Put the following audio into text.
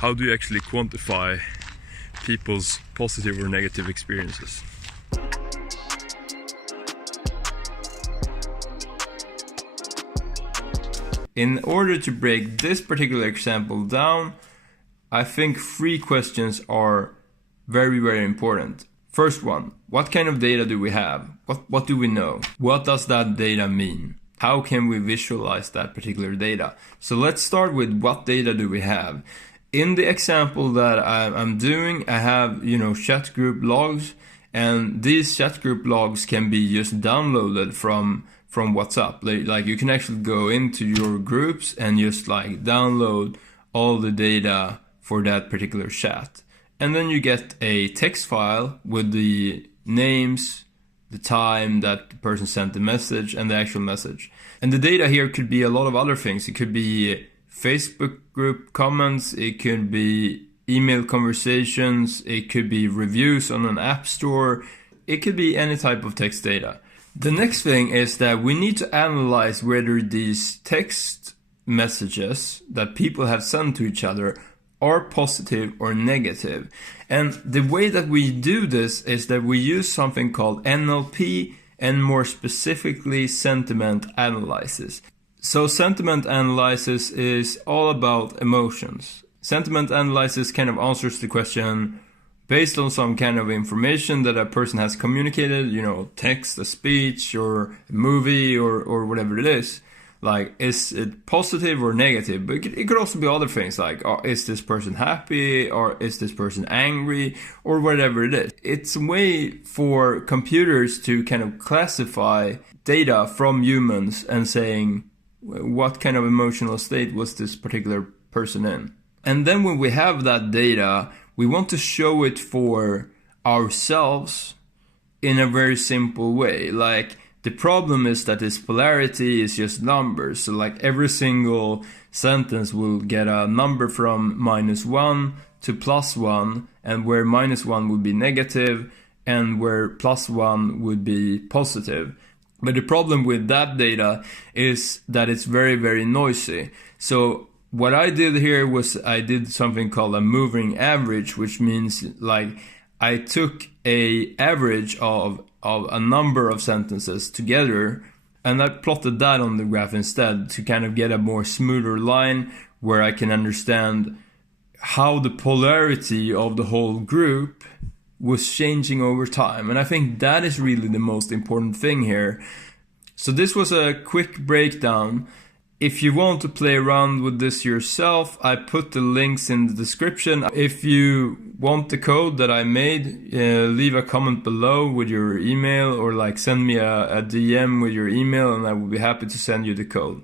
how do you actually quantify people's positive or negative experiences? In order to break this particular example down, I think 3 questions are very, very important. First one, what kind of data do we have? What do we know? What does that data mean? How can we visualize that particular data? So let's start with what data do we have? In the example that I'm doing, I have, chat group logs, and these chat group logs can be just downloaded from WhatsApp. Like you can actually go into your groups and just like download all the data for that particular chat. And then you get a text file with the names, the time that the person sent the message, and the actual message. And the data here could be a lot of other things. It could be Facebook group comments, it could be email conversations, it could be reviews on an app store, it could be any type of text data. The next thing is that we need to analyze whether these text messages that people have sent to each other are positive or negative. And the way that we do this is that we use something called NLP, and more specifically sentiment analysis. So sentiment analysis is all about emotions. Sentiment analysis kind of answers the question based on some kind of information that a person has communicated, text, a speech, or a movie, or whatever it is. Like, is it positive or negative? But it could also be other things like, is this person happy, or is this person angry, or whatever it is. It's a way for computers to kind of classify data from humans and saying, what kind of emotional state was this particular person in? And then when we have that data, we want to show it for ourselves in a very simple way. Like, the problem is that this polarity is just numbers. So like every single sentence will get a number from -1 to +1, and where -1 would be negative and where +1 would be positive. But the problem with that data is that it's very, very noisy. So what I did here was I did something called a moving average, which means like I took a average of a number of sentences together, and I plotted that on the graph instead to kind of get a more smoother line where I can understand how the polarity of the whole group was changing over time. And I think that is really the most important thing here. So this was a quick breakdown. If you want to play around with this yourself, I put the links in the description. If you want the code that I made, leave a comment below with your email, or like send me a DM with your email, and I will be happy to send you the code.